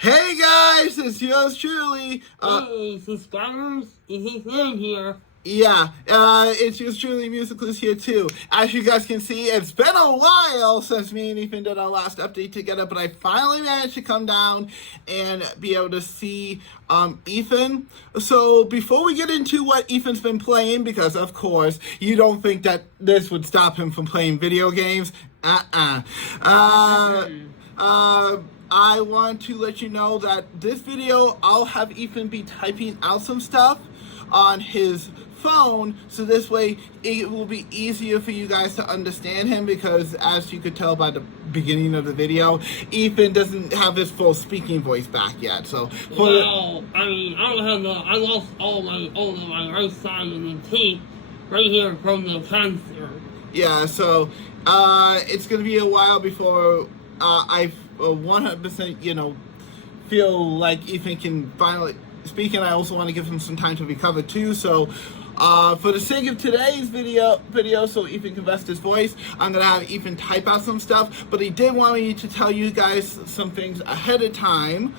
Hey guys, it's yours truly. Hey, subscribers, it's Ian here. Yeah, it's yours truly, Musicalist here too. As you guys can see, it's been a while since me and Ethan did our last update together, but I finally managed to come down and be able to see Ethan. So before we get into what Ethan's been playing, because of course you don't think that this would stop him from playing video games, I want to let you know that this video, I'll have Ethan be typing out some stuff on his phone, so this way it will be easier for you guys to understand him, because as you could tell by the beginning of the video, Ethan doesn't have his full speaking voice back yet. So Well, I lost all of my right side of the teeth right here from the cancer. Yeah, so it's gonna be a while before I 100% feel like Ethan can finally speak, and I also want to give him some time to recover too. So for the sake of today's video, so Ethan can rest his voice, I'm gonna have Ethan type out some stuff, but he did want me to tell you guys some things ahead of time.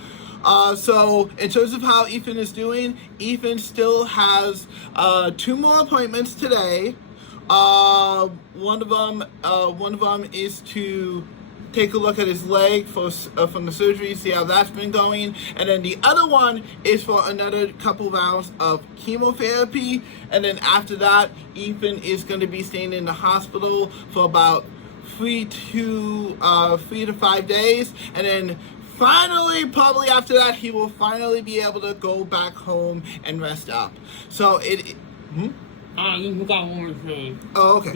So in terms of how Ethan is doing, Ethan still has 2 more appointments today. One of them is to take a look at his leg from the surgery, see how that's been going, and then the other one is for another couple rounds of chemotherapy, and then after that, Ethan is going to be staying in the hospital for about 3 to 5 days, and then finally, probably after that, he will finally be able to go back home and rest up. So You forgot one more thing. Oh, okay.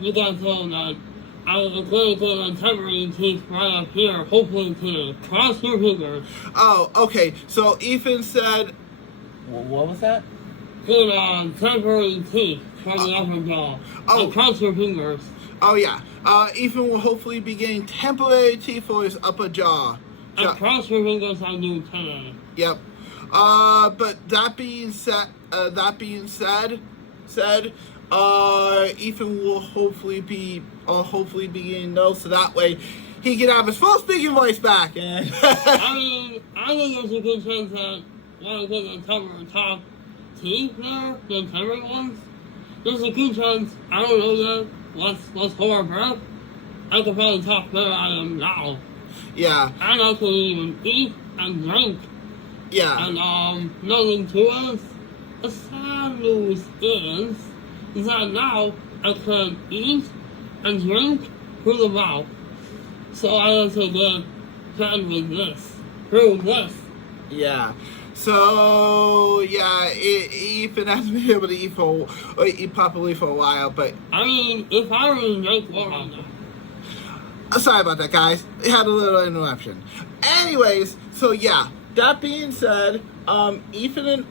You got told that I was going to get a temporary teeth right up here, hopefully today. Cross your fingers. Oh, okay. So Ethan said, what was that? Get temporary teeth from the upper jaw. Oh. Cross your fingers. Oh yeah. Ethan will hopefully be getting temporary teeth for his upper jaw. Cross your fingers on you today. Yep. But that being said, Ethan will hopefully be getting those, so that way he can have his full speaking voice back. And I think there's a good chance that when I get the top teeth there, the temporary ones, there's a good chance, I don't know yet, let's hold our breath, I can probably talk better than I am now. Yeah. And I can even eat and drink. Yeah. And nothing to us. The sad news is that now I can eat and drink through the mouth. So I have to get fed with this, through this. Yeah. So yeah, Ethan hasn't been able to eat properly for a while, but I mean, if I were to drink water. Sorry about that, guys. We had a little interruption. Anyways, so yeah. That being said, Ethan's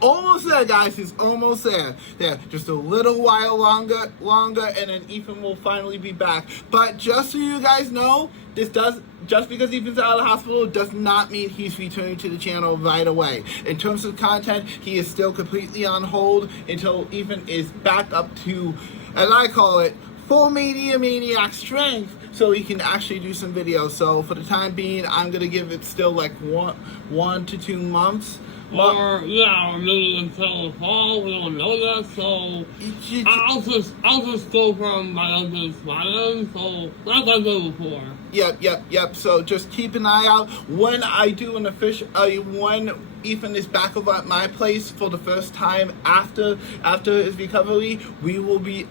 almost there, guys. He's almost there. Yeah, just a little while longer, and then Ethan will finally be back. But just so you guys know, just because Ethan's out of the hospital does not mean he's returning to the channel right away. In terms of content, he is still completely on hold until Ethan is back up to, as I call it, full maniac strength, so he can actually do some videos. So for the time being, I'm gonna give it still like 1 to 2 months. Or maybe until the fall. We don't know yet. So I'll just go from my updates my end. So like I did before. Yep. So just keep an eye out when I do an official when Ethan is back over at my place for the first time after his recovery.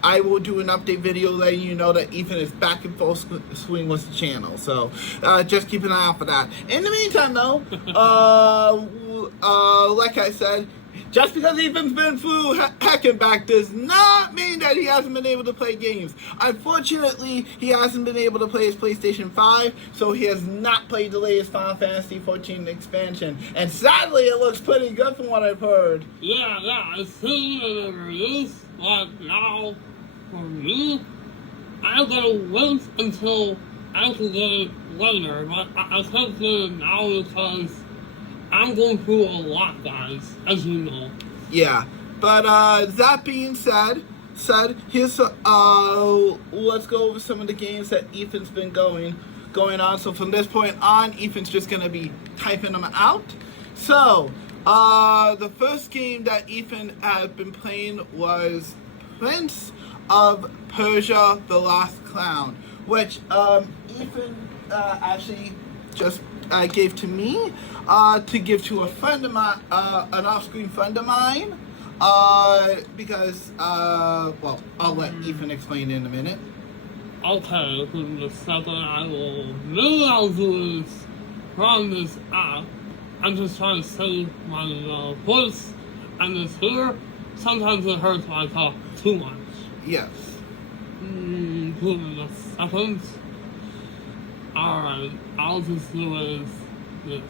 I will do an update video letting you know that Ethan is back in full swing with the channel. So just keep an eye out for that. In the meantime, though, like I said, just because Ethan's been through heck and back does not mean that he hasn't been able to play games. Unfortunately, he hasn't been able to play his PlayStation 5, so he has not played the latest Final Fantasy 14 expansion. And sadly, it looks pretty good from what I've heard. Yeah, I've seen it in the release, but now, for me, I'm gonna wait until I can get it later, but I can't get it now because I'm going through a lot, guys, as you know. Yeah, but that being said, here's let's go over some of the games that Ethan's been going on. So from this point on, Ethan's just gonna be typing them out. So the first game that Ethan has been playing was Prince of Persia: The Lost Crown, which Ethan actually just gave to me to give to a friend of mine, an off-screen friend of mine, because well, I'll let Ethan explain in a minute. Okay, in a second maybe I'll do this from this app. I'm just trying to save my voice and this here. Sometimes it hurts when I talk too much. Yes. Give me a second. Alright, I'll just do it as this.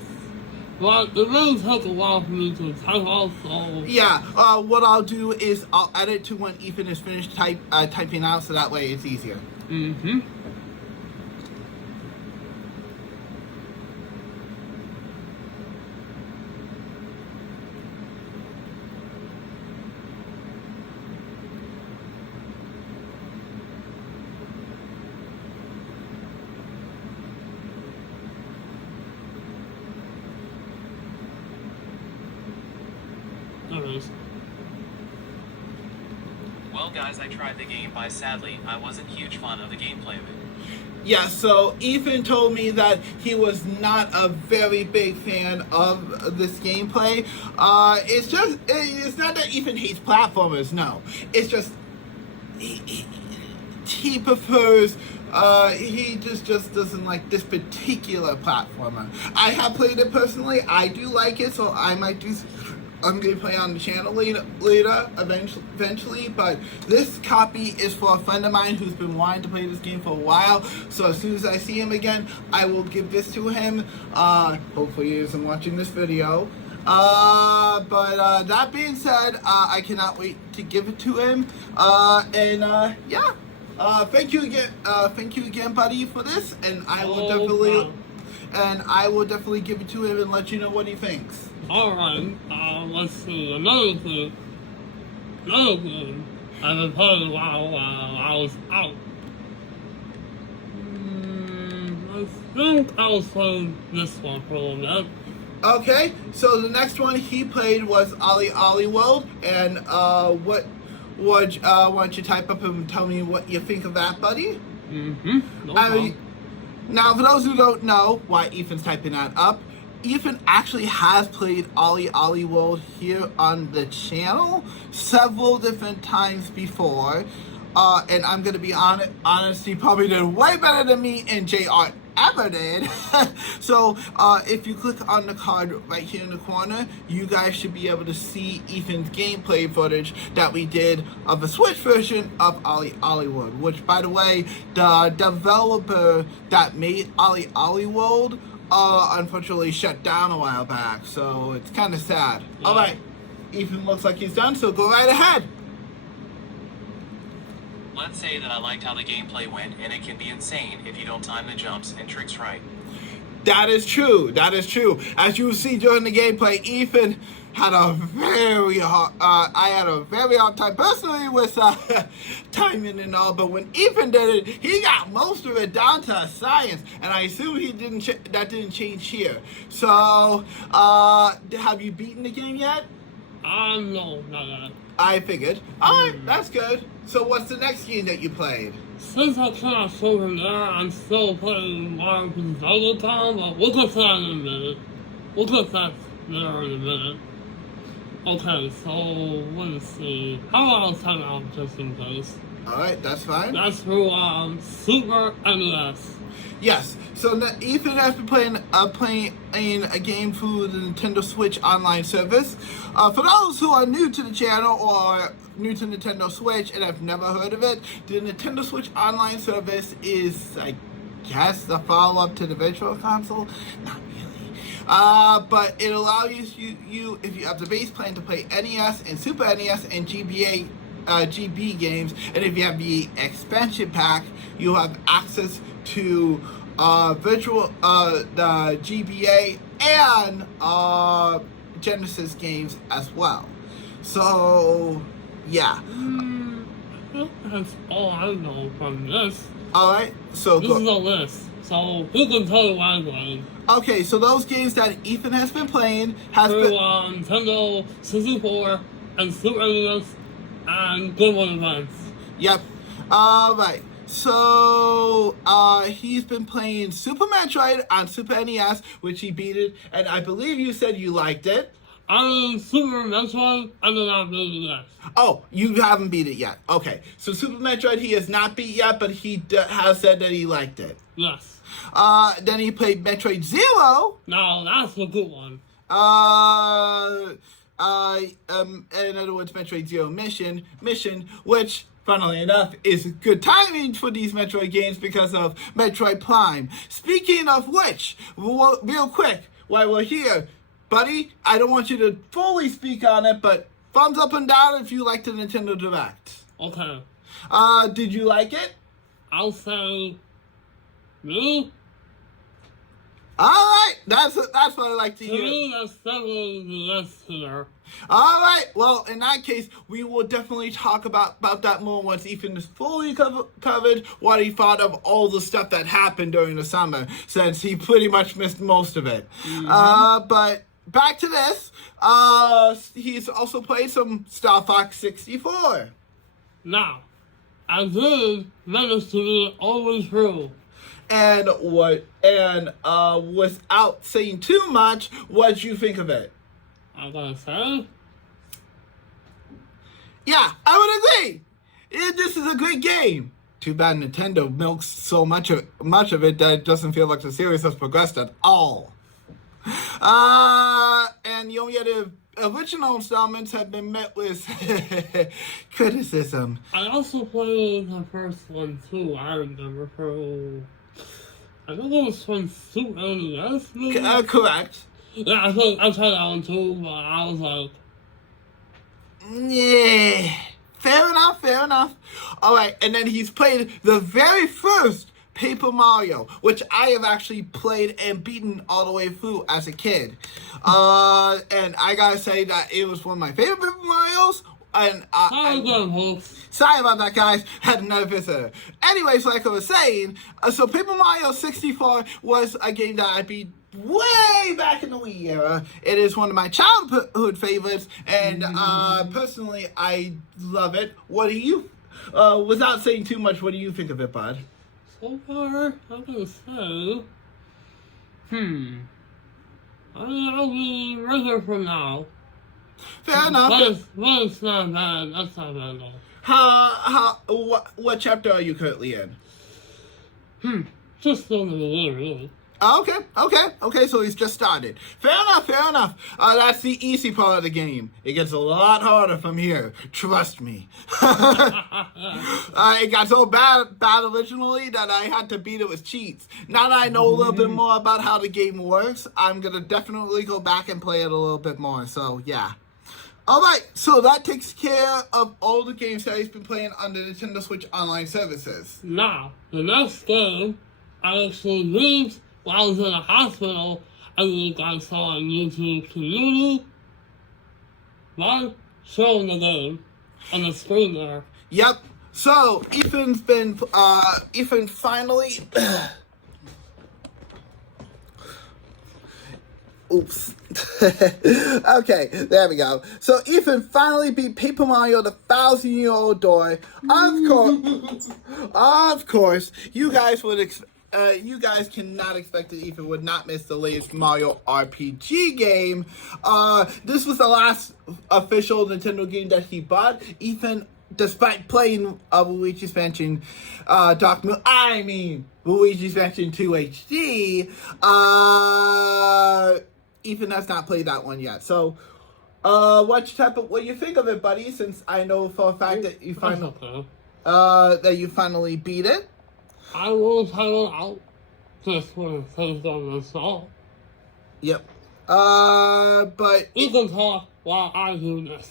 But it may take a while for me to type out, so... Yeah, what I'll do is I'll edit to when Ethan is finished typing out, so that way it's easier. Mm-hmm. There it is. Well guys, I tried the game, but sadly, I wasn't huge fan of the gameplay of it. Yeah, so Ethan told me that he was not a very big fan of this gameplay. It's not that Ethan hates platformers, no. It's just, he prefers, he just doesn't like this particular platformer. I have played it personally, I do like it, so I might do... I'm going to play on the channel later eventually, but this copy is for a friend of mine who's been wanting to play this game for a while, so as soon as I see him again, I will give this to him. Hopefully he isn't watching this video. But that being said, I cannot wait to give it to him, yeah. Thank you again, buddy, for this, and I will definitely give it to him and let you know what he thinks. Alright, let's see, another game I've been playing while I was out. I think I was playing this one for a little bit. Okay, so the next one he played was Ollie World, and why don't you type up and tell me what you think of that, buddy? No problem. Now, for those who don't know why Ethan's typing that up, Ethan actually has played Ollie World here on the channel several different times before, and I'm gonna be honest, he probably did way better than me and Jart ever did. So if you click on the card right here in the corner, you guys should be able to see Ethan's gameplay footage that we did of the Switch version of Ollie World, which, by the way, the developer that made Ollie World unfortunately shut down a while back, so it's kind of sad. Yeah. Alright, Ethan looks like he's done, so go right ahead. Let's say that I liked how the gameplay went, and it can be insane if you don't time the jumps and tricks right. That is true. As you will see during the gameplay, Ethan had a very hard, I had a very hard time personally with timing and all, but when Ethan did it, he got most of it down to a science, and I assume that didn't change here. So, have you beaten the game yet? No, not yet. I figured. Alright, that's good. So what's the next game that you played? Since I cannot show him there, I'm still playing Mario Zelda Town, but we'll get to that in a minute. We'll get that there in a minute. Okay, so let's see. How about I'll time out just in case? Alright, that's fine. That's through Super NES. Yes, so Ethan has been playing a game through the Nintendo Switch online service. For those who are new to the channel or new to Nintendo Switch and have never heard of it, the Nintendo Switch online service is, I guess, the follow-up to the Virtual Console. Not really. But it allows you, if you have the base plan, to play NES and Super NES and GB games, and if you have the expansion pack, you'll have access to the GBA and Genesis games as well. So, yeah. That's all I know from this. Alright, so this is a list. So he can tell you what I'm playing. Okay, so those games that Ethan has been playing Through Nintendo 64 and Super NES and Game Boy Advance. Yep. Alright. So, he's been playing Super Metroid on Super NES, which he beat it, and I believe you said you liked it. I mean, Super Metroid, I did not beat it yet. Oh, you haven't beat it yet. Okay. So, Super Metroid he has not beat yet, but he has said that he liked it. Yes. Then he played Metroid Zero. Now, that's a good one. In other words, Metroid Zero Mission, which, funnily enough, is good timing for these Metroid games because of Metroid Prime. Speaking of which, real quick, while we're here, buddy, I don't want you to fully speak on it, but thumbs up and down if you liked the Nintendo Direct. Okay. Did you like it? I'll say me. Alright, that's what I like to To hear. me, that's definitely the yes here. Alright, well, in that case, we will definitely talk about that more once Ethan is fully covered what he thought of all the stuff that happened during the summer, since he pretty much missed most of it. But back to this, he's also played some Star Fox 64. Now, I did manage to be all the way through. And without saying too much, what'd you think of it? I gotta say, Yeah, I would agree. This is a great game. Too bad Nintendo milks so much of it that it doesn't feel like the series has progressed at all. And the only other original installments have been met with criticism. I also played the first one too. I remember I think it was from Super NES, maybe? Correct. Yeah, I think I tried that one too, but I was like, Yeah, fair enough. Alright, and then he's played the very first Paper Mario, which I have actually played and beaten all the way through as a kid. And I gotta say that it was one of my favorite Paper Marios. And sorry about that, guys. Had another visitor. Anyways, like I was saying, so Paper Mario 64 was a game that I beat way back in the Wii era. It is one of my childhood favorites, and personally, I love it. What do you, without saying too much, what do you think of it, bud? so far, I'm gonna say, I'll be right here for now. Fair enough. But it's not bad. That's not bad at all. What chapter are you currently in? Just in the beginning, really. Okay, so he's just started. Fair enough. That's the easy part of the game. It gets a lot harder from here. Trust me. It got so bad originally that I had to beat it with cheats. Now that I know a little bit more about how the game works, I'm going to definitely go back and play it a little bit more. So, yeah. Alright, so that takes care of all the games that he's been playing on the Nintendo Switch Online services. Now, the next game I actually beat while I was in the hospital, and you guys saw on YouTube community, one showing the game on the screen there. Yep. So, Ethan finally... Oops. Okay, there we go. So Ethan finally beat Paper Mario: The 1,000-Year-Old Door. Of course, you guys cannot expect that Ethan would not miss the latest Mario RPG game. This was the last official Nintendo game that he bought. Ethan, despite playing Luigi's Mansion, Luigi's Mansion 2 HD, Ethan has not played that one yet. So, what do you think of it, buddy? Since I know for a fact that you finally beat it. I will try it out just when it says on the song. Yep. But you can talk while I do this.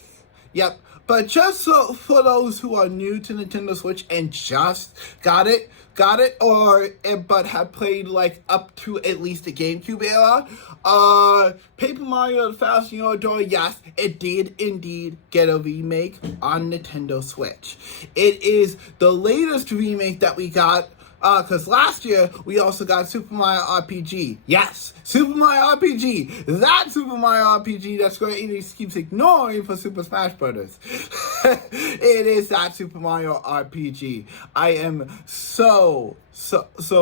Yep. But just so for those who are new to Nintendo Switch and just got it, but have played like up to at least the GameCube era, Paper Mario: The 1,000-Year-Old Door, yes, it did indeed get a remake on Nintendo Switch. It is the latest remake that we got Because last year, we also got Super Mario RPG. Yes, Super Mario RPG. That Super Mario RPG that Square Enix keeps ignoring for Super Smash Bros. It is that Super Mario RPG. I am so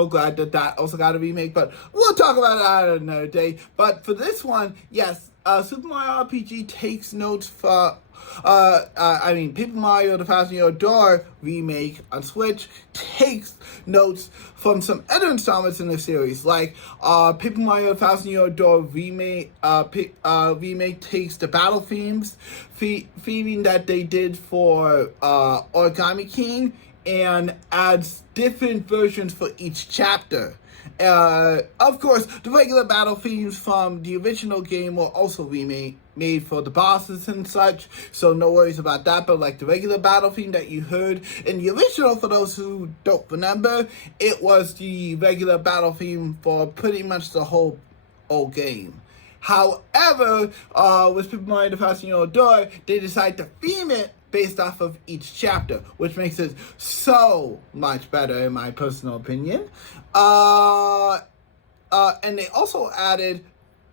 glad that also got a remake, but we'll talk about that another day. But for this one, yes, Super Mario RPG takes notes for Paper Mario The Thousand Year Door remake on Switch takes notes from some other installments in the series, like Paper Mario The Thousand Year Door remake. Remake takes the battle themes, theming that they did for Origami King, and adds different versions for each chapter. Of course, the regular battle themes from the original game were also made for the bosses and such, so no worries about that. But like the regular battle theme that you heard in the original, for those who don't remember, it was the regular battle theme for pretty much the whole game. However, with Paper Mario The Thousand Year Door, they decided to theme it based off of each chapter, which makes it so much better in my personal opinion. And they also added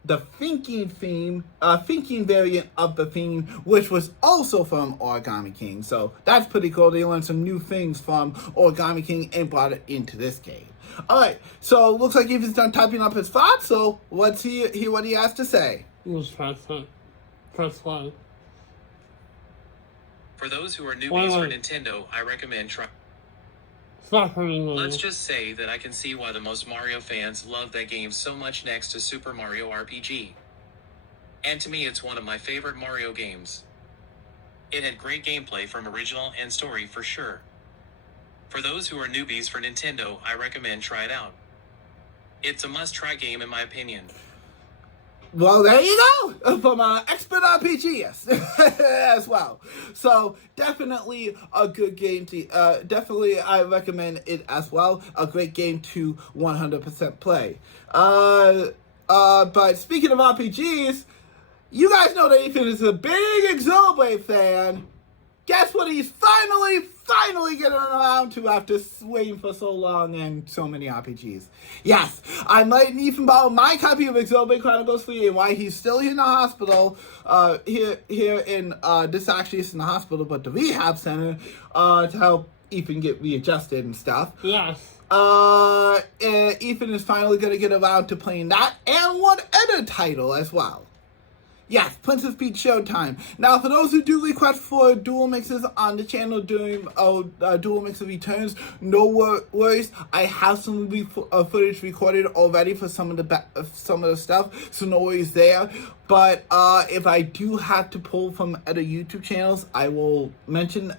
the thinking variant of the theme, which was also from Origami King. So that's pretty cool. They learned some new things from Origami King and brought it into this game. Alright, so looks like Ethan's done typing up his thoughts, so let's hear what he has to say. Press play. For those who are newbies for Nintendo, I recommend try. Let's just say that I can see why the most Mario fans love that game so much next to Super Mario RPG. And to me, it's one of my favorite Mario games. It had great gameplay from original and story for sure. For those who are newbies for Nintendo, I recommend try it out. It's a must-try game in my opinion. Well, there you go, from Expert RPG, yes, as well. So definitely a good game to, definitely I recommend it as well. A great game to 100% play. But speaking of RPGs, you guys know that Ethan is a big Xenoblade fan. Guess what he's finally getting around to after waiting for so long and so many RPGs. Yes, I'm letting Ethan borrow my copy of Xenoblade Chronicles 3 and why he's still here in the hospital, here in, this actually isn't the hospital, but the rehab center, to help Ethan get readjusted and stuff. Yes. Ethan is finally going to get around to playing that and one other title as well. Yes, Princess Peach Showtime. Now, for those who do request for dual mixes on the channel during dual mix of returns, no worries. I have some footage recorded already for some of the stuff, so no worries there. But if I do have to pull from other YouTube channels, I will mention,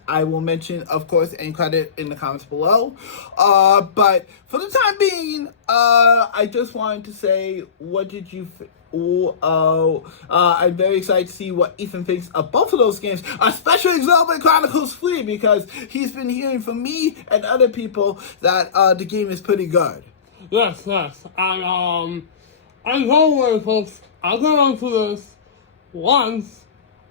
of course, and credit in the comments below. But for the time being, I just wanted to say, what did you think? I'm very excited to see what Ethan thinks of both of those games, especially Xenoblade Chronicles 3, because he's been hearing from me and other people that the game is pretty good. Yes. And, I know folks, I got onto this once.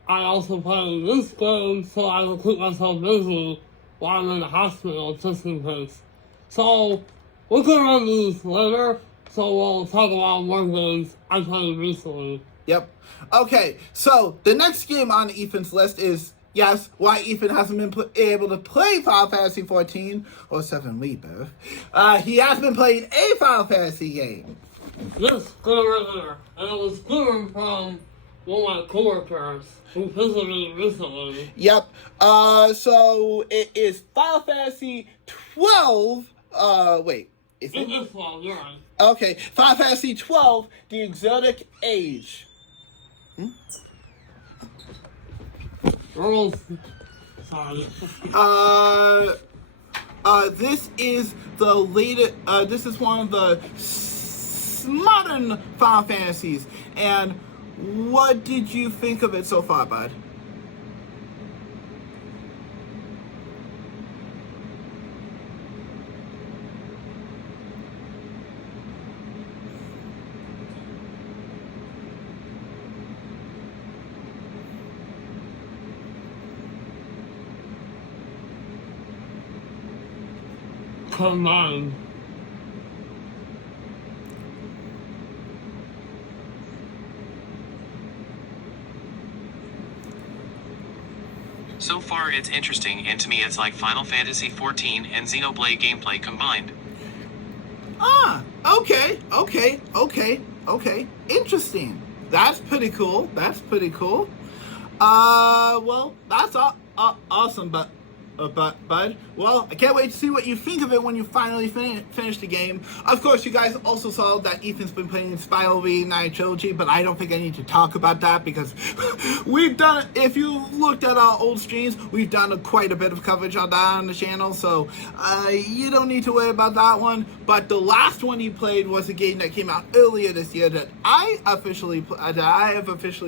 I also played this game so I will keep myself busy while I'm in the hospital, just in case. So, we'll get on these later. So we'll talk about more games I played recently. Yep. Okay, so the next game on Ethan's list is, yes, why Ethan hasn't been able to play Final Fantasy XIV or 7 Rebirth. He has been playing a Final Fantasy game. This game right here. And it was given from one of my coworkers who visited me recently. Yep. So it is Final Fantasy 12. Wait. Is it? It's 12, you're right. Okay, Final Fantasy 12, The Exotic Age. Sorry. This is the latest, this is one of the modern Final Fantasies. And what did you think of it so far, bud? Command. So far it's interesting, and to me it's like Final Fantasy XIV and Xenoblade gameplay combined. Okay. Interesting. That's pretty cool. Well, that's awesome, but bud. Well, I can't wait to see what you think of it when you finally finish the game. Of course, you guys also saw that Ethan's been playing Spiral Reignited Trilogy, but I don't think I need to talk about that because we've done, if you looked at our old streams, we've done quite a bit of coverage on that on the channel, so you don't need to worry about that one. But the last one he played was a game that came out earlier this year that I have officially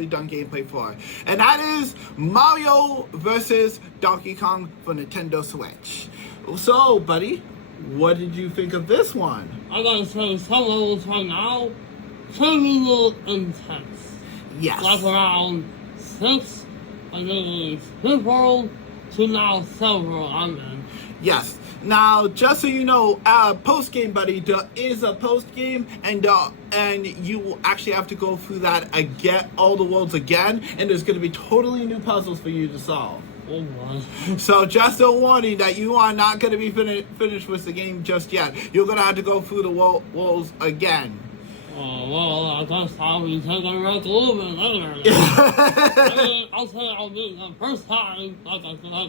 done gameplay for, and that is Mario vs. Donkey Kong for Nintendo Switch. So, buddy, what did you think of this one? I gotta say, some levels right now, can be a little intense. Yes. Like around 6, and then it's Fifth World to now Silver I'm in. Yes. Now, just so you know, post game, buddy, there is a post game, and you will actually have to go through that again, all the worlds again, and there's going to be totally new puzzles for you to solve. Oh my. So just a warning that you are not going to be finished with the game just yet. You're going to have to go through the worlds again. Oh, well, I guess I'll be taking a break a little bit later. I mean, I'll say I'll be the first time, like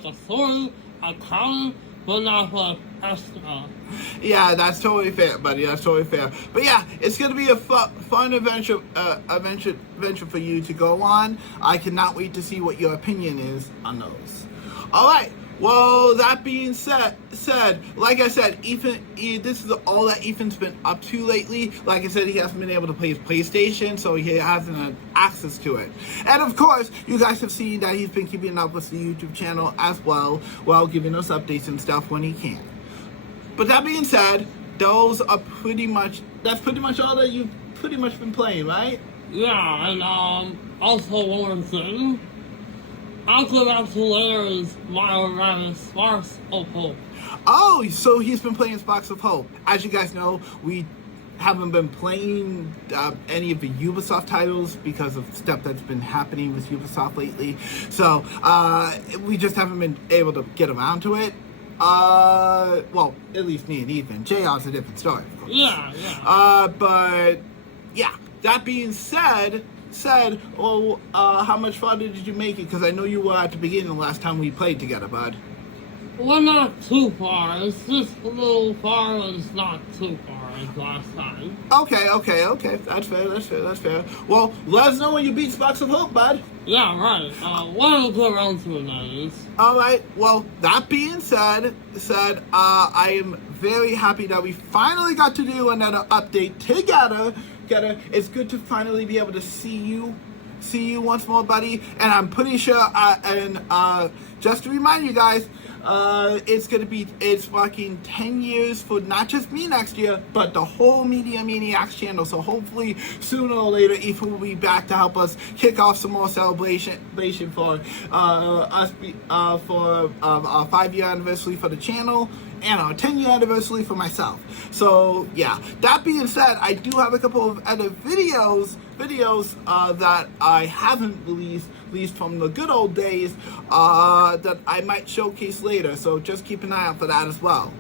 a story, a county, but not like extra. Yeah, that's totally fair, buddy. That's totally fair. But yeah, it's gonna be a fun adventure for you to go on. I cannot wait to see what your opinion is on those. All right. Well, that being said, like I said, this is all that Ethan's been up to lately. Like I said, he hasn't been able to play his PlayStation, so he hasn't had access to it. And of course, you guys have seen that he's been keeping up with the YouTube channel as well, while giving us updates and stuff when he can. But that being said, that's pretty much all that you've pretty much been playing, right? Yeah, and also one more thing. I'll go back to later is Mario Rabbit Sparks of Hope. Oh, so he's been playing Sparks of Hope. As you guys know, we haven't been playing any of the Ubisoft titles because of stuff that's been happening with Ubisoft lately. So we just haven't been able to get around to it. Well, at least me and Ethan. JR's a different story, of course. Yeah. But yeah, that being said, how much farther did you make it? Because I know you were at the beginning the last time we played together, bud. Well, not too far. It's just a little far, but it's not too far as last time. Okay. That's fair. Well, let us know when you beat Sparks of Hope, bud. Yeah, right. One will go around 2 days. All right. Well, that being said, I am very happy that we finally got to do another update together. It's good to finally be able to see you once more, buddy. And I'm pretty sure, just to remind you guys, it's fucking 10 years for not just me next year, but the whole Maniaics channel. So hopefully sooner or later, Ethan will be back to help us kick off some more celebration for us for our 5-year anniversary for the channel and our 10-year anniversary for myself. So yeah, that being said, I do have a couple of other videos that I haven't released from the good old days that I might showcase later. So just keep an eye out for that as well.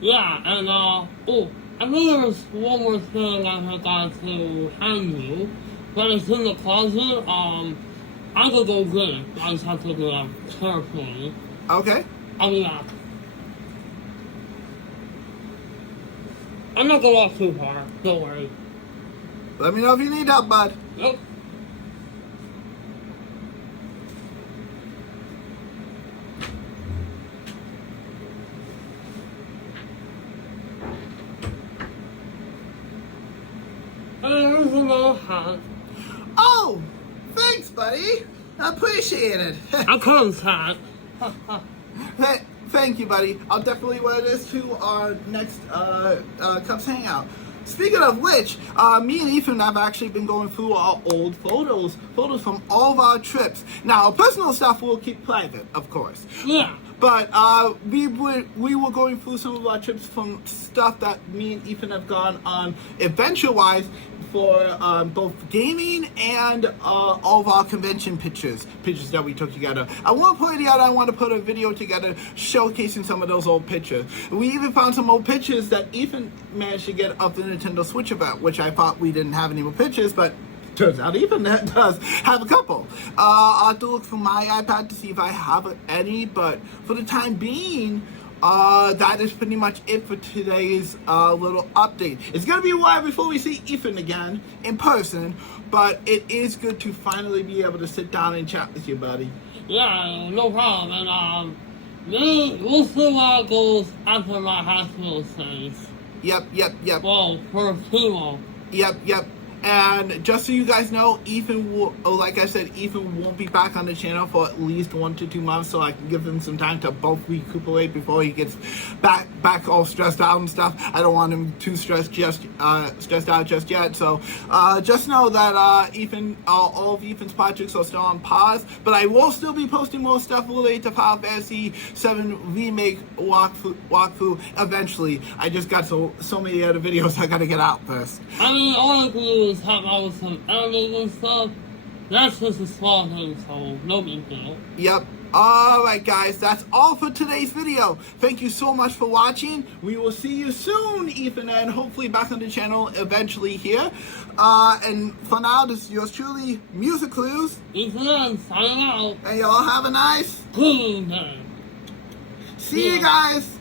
Yeah, and I think there's one more thing I forgot to hand you, but it's in the closet. I could go get it. I just have to do that carefully. Okay. I'll be back. I'm not gonna walk too far, don't worry. Let me know if you need help, bud. Nope. There's another hat. Oh, thanks, buddy. I appreciate it. I couldn't hat. Thank you, buddy. I'll definitely wear this to our next Cups Hangout. Speaking of which, me and Ethan have actually been going through our old photos from all of our trips. Now, personal stuff we'll keep private, of course. Yeah. But we were going through some of our trips from stuff that me and Ethan have gone on adventure-wise for both gaming and all of our convention pictures that we took together. At one point or the other, I want to put a video together showcasing some of those old pictures. We even found some old pictures that Ethan managed to get of the Nintendo Switch event, which I thought we didn't have any more pictures, but turns out Ethan does have a couple. I'll have to look through my iPad to see if I have any, but for the time being, that is pretty much it for today's little update. It's gonna be a while before we see Ethan again in person, but it is good to finally be able to sit down and chat with you, buddy. Yeah, no problem. And we'll see how it goes after my hospital stays. Yep. Well, for chemo. Yep. And just so you guys know, Ethan will, like I said, Ethan won't be back on the channel for at least 1 to 2 months, so I can give him some time to both recuperate before he gets back all stressed out and stuff. I don't want him too stressed out just yet. So just know that Ethan, all of Ethan's projects are still on pause, but I will still be posting more stuff related to Final Fantasy VII Remake walkthrough eventually. I just got so many other videos I gotta get out first. I mean, all I can do is help out with some editing and stuff. That's just a small thing, so no big deal. Yep. Alright guys, that's all for today's video. Thank you so much for watching. We will see you soon, Ethan, and hopefully back on the channel eventually here. And for now, this is yours truly, Music Clues. Ethan, signing out. And y'all have a nice Good day. See you guys.